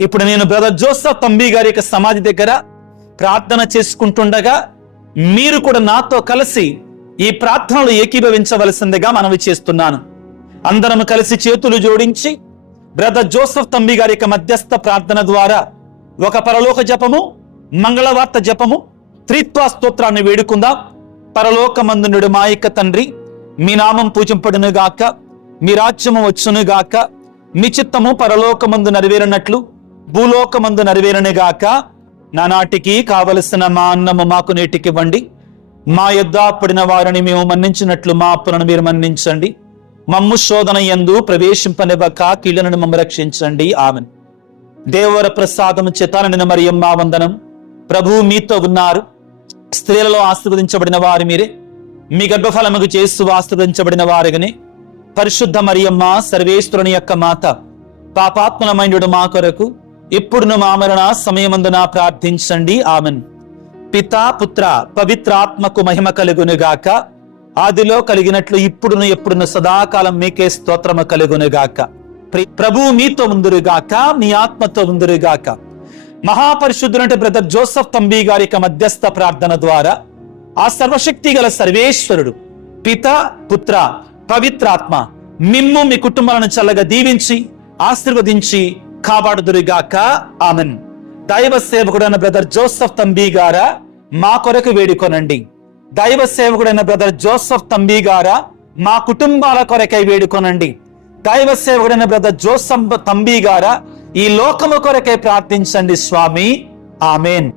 ఇప్పుడు నేను brother Joseph తంబి గారి యొక్క సమాధి దగ్గర ప్రార్థన చేసుకుంటుండగా మీరు కూడా నాతో కలిసి ఈ ప్రార్థనలు ఏకీభవించవలసిందిగా మనవి చేస్తున్నాను. అందరం కలిసి చేతులు జోడించి బ్రదర్ జోసఫ్ తంబి గారి యొక్క మధ్యస్థ ప్రార్థన ద్వారా ఒక పరలోక జపము, మంగళవార్త జపము, త్రిత్వ స్తోత్రాన్ని వేడుకుందాం. పరలోకమందునుడు మా యొక్క తండ్రి, మీ నామం పూజింపడును గాక, మీ రాజ్యము వచ్చును గాక, మీ చిత్తము పరలోకమందు నెరవేరినట్లు భూలోకమందు నెరవేరును గాక. నానాటికి కావలసిన మా అన్నము మాకు నేటికివ్వండి. మా యొద్ద పడిన వారిని మేము మన్నించినట్లు మా అప్పులను మీరు మన్నించండి. మమ్ము శోధన యందు ప్రవేశింపనివ్వక కీళ్లను మమ్ము రక్షించండి. ఆమెన్. దేవర ప్రసాదము చేతానని మరియమ్మ వందనం. ప్రభువు మీతో ఉన్నారు. స్త్రీలలో ఆశీర్వదించబడిన వారు మీరే. మీ గర్భఫలముకు చేస్తూ ఆశీర్వదించబడిన వారుగానే. పరిశుద్ధ మరియమ్మ సర్వేశ్వరుని యొక్క మాత, పాపాత్మలమైనడు మా కొరకు ఇప్పుడును మా మరణ సమయమందున ప్రార్థించండి. ఆమెన్. పితా పుత్ర పవిత్రాత్మకు మహిమ కలుగునుగాక. ఆదిలో కలిగినట్లు ఇప్పుడును ఎప్పుడును సదాకాలం మీకే స్తోత్రము కలుగునుగాక. ప్రభువు మీతో ఉందురుగాక, మీ ఆత్మతో ఉందురుగాక. మహాపరిశుద్ధులంటే బ్రదర్ జోసఫ్ తంబి గారి యొక్క మధ్యస్థ ప్రార్థన ద్వారా ఆ సర్వశక్తి గల సర్వేశ్వరుడు పిత పుత్ర పవిత్రాత్మ మిమ్ము మీ కుటుంబాలను చల్లగా దీవించి ఆశీర్వదించి కాపాడుదురుగాక. ఆమెన్. దైవ సేవకుడైన బ్రదర్ జోసఫ్ తంబి గారా మా కొరకు వేడుకొనండి. దైవ సేవకుడైన బ్రదర్ జోసఫ్ తంబి గారా మా కుటుంబాల కొరకై వేడుకొనండి. దైవ సేవకుడైన బ్రదర్ జోసఫ్ తంబి గారా ఈ లోకము కొరకై ప్రార్థించండి స్వామి. ఆమెన్.